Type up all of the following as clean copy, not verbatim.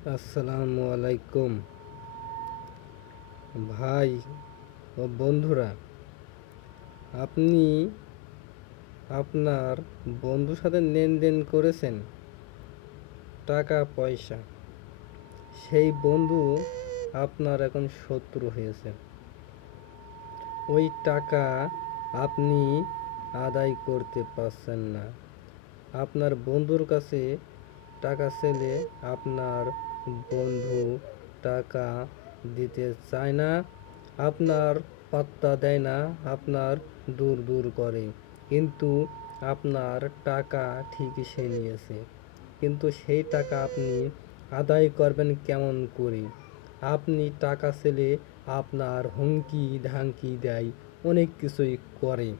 আসসালামু আলাইকুম ভাই ও বন্ধুরা। আপনি আপনার বন্ধুর সাথে লেনদেন করেছেন টাকা পয়সা, সেই বন্ধু আপনার এখন শত্রু হয়েছে। ওই টাকা আপনি আদায় করতে পারছেন না। আপনার বন্ধুর কাছে টাকা চাইলে আপনার বন্ধু টাকা দিতে চায় না, আপনার পাত্তা দেয় না, আপনার দূর দূর করে। কিন্তু আপনার টাকা ঠিকই সে নিয়েছে, কিন্তু সেই টাকা আপনি আদায় করবেন কেমন করে? আপনি টাকা চাইলে আপনার হুমকি ধামকি দেয়, অনেক কিছুই করে,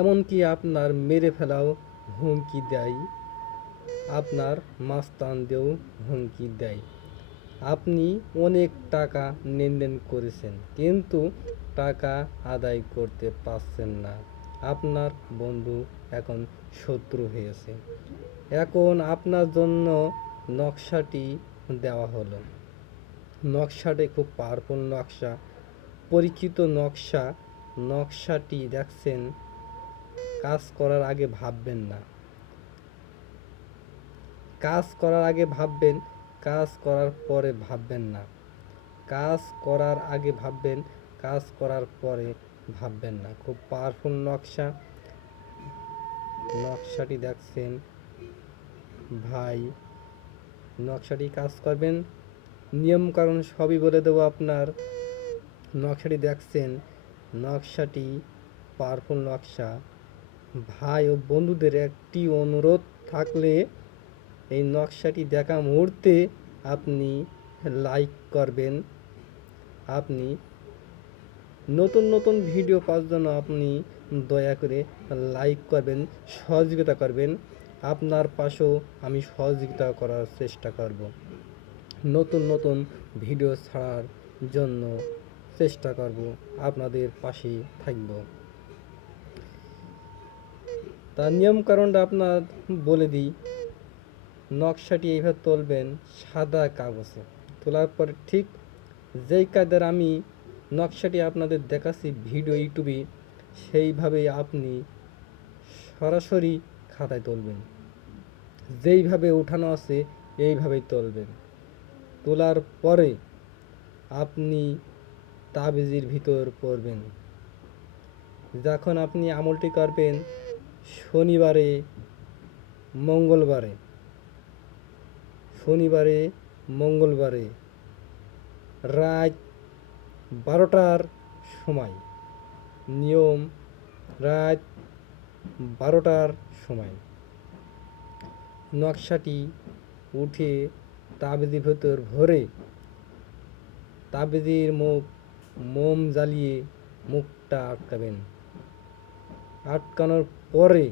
এমনকি আপনার মেরে ফেলাও হুমকি দেয়, আপনার মাস্তান দিয়েও হুমকি দেয়। আপনি অনেক টাকা লেনদেন করেছেন, কিন্তু টাকা আদায় করতে পারছেন না। আপনার বন্ধু এখন শত্রু হয়েছে। এখন আপনার জন্য নকশাটি দেওয়া হলো। নকশাটি খুব পাওয়ারফুল নকশা, পরীক্ষিত নকশা। নকশাটি দেখছেন, কাজ করার আগে ভাববেন না। কাজ করার আগে ভাববেন, কাজ করার পরে ভাববেন না। কাজ করার আগে ভাববেন, কাজ করার পরে ভাববেন না। খুব পাওয়ারফুল নকশা। নকশাটি দেখছেন ভাই, নকশাটি কাজ করবেন, নিয়মকানুন সবই বলে দেবো আপনার। নকশাটি দেখছেন, নকশাটি পাওয়ারফুল নকশা। ভাই ও বন্ধুদের একটি অনুরোধ থাকলে, এই নকশাটি দেখা মুহূর্তে আপনি লাইক করবেন। আপনি নতুন নতুন ভিডিও পাওয়ার জন্য আপনি দয়া করে লাইক করবেন, সহযোগিতা করবেন। আপনার পাশেও আমি সহযোগিতা করার চেষ্টা করব, নতুন নতুন ভিডিও ছাড়ার জন্য চেষ্টা করব, আপনাদের পাশে থাকব। তার নিয়মকানুনটা আপনার বলে দিই। নকশাটি এইভাবে তুলবেন সাদা কাগজে। তোলার পরে ঠিক যেই কায়দার আমি নকশাটি আপনাদের দেখাচ্ছি ভিডিও ইউটিউবে, সেইভাবেই আপনি সরাসরি খাতায় তুলবেন। যেইভাবে উঠানো আছে এইভাবেই তুলবেন। তোলার পরে আপনি তাবিজের ভিতর পড়বেন। যখন আপনি আমলটি করবেন শনিবারে, মঙ্গলবারে, শনিবারে মঙ্গলবারে রাত 12টার সময়, নিয়ম রাত 12টার সময় নকশাটি উঠে তাবিজের ভেতর ভরে, তাবিজের মুখ মোম জ্বালিয়ে মুখটা আটকাবেন। আটকানোর পরে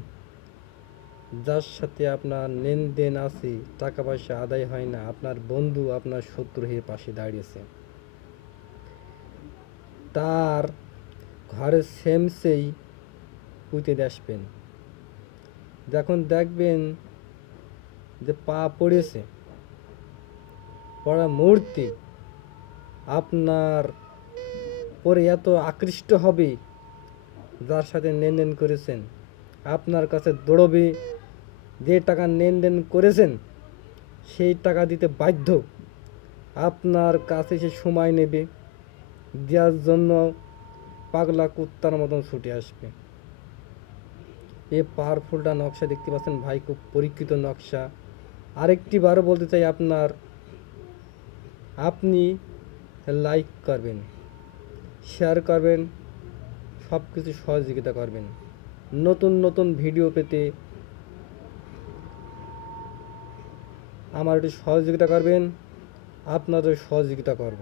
যার সাথে আপনার লেনদেন আছে, টাকা পয়সা আদায় হয় না, আপনার বন্ধু আপনার শত্রু হয়ে পাশে দাঁড়িয়েছে, তার ঘরের সেমসেই পুঁতে আসবেন। যখন দেখবেন যে পা পড়েছে, পড়া মুহূর্তে আপনার পরে এত আকৃষ্ট হবে, যার সাথে লেনদেন করেছেন আপনার কাছে দৌড়বে। যে টাকা লেনদেন করেছেন সেই টাকা দিতে বাধ্য, আপনার কাছে সে সময় নেবে, দেওয়ার জন্য পাগলা কুত্তার মতন ছুটে আসবে। এই পাওয়ারফুলটা নকশা দেখতে পাচ্ছেন ভাই, খুব পরীক্ষিত নকশা। আরেকটি বারও বলতে চাই, আপনি লাইক করবেন, শেয়ার করবেন, সব কিছু সহযোগিতা করবেন। নতুন নতুন ভিডিও পেতে আমার একটু সহযোগিতা করবেন, আপনাদের সহযোগিতা করব।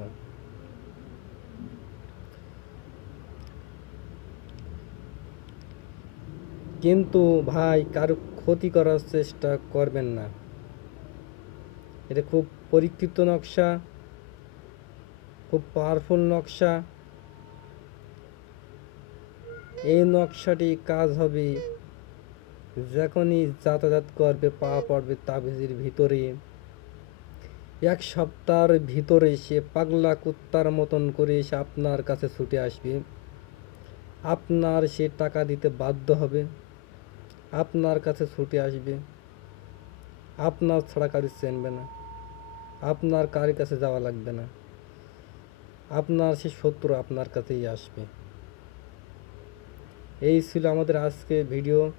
কিন্তু ভাই কারো ক্ষতি করার চেষ্টা করবেন না। এটা খুব পরীক্ষিত নকশা, খুব পাওয়ারফুল নকশা। এই নকশাটি কাজ হবে যখনই যাতায়াত করবে, পা পড়বে তাবিজের ভিতরে, এক সপ্তাহের ভিতরে সে পাগলা কুত্তার মতন করে এসে আপনার কাছে ছুটে আসবে। আপনার সে টাকা দিতে বাধ্য হবে, আপনার কাছে ছুটে আসবে, আপনার ছাড়া কারো চেনবে না, আপনার কারোর কাছে যাওয়া লাগবে না, আপনার সে শত্রু আপনার কাছেই আসবে। এই ছিল আমাদের আজকে ভিডিও।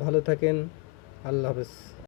ভালো থাকেন। আল্লাহ হাফেজ।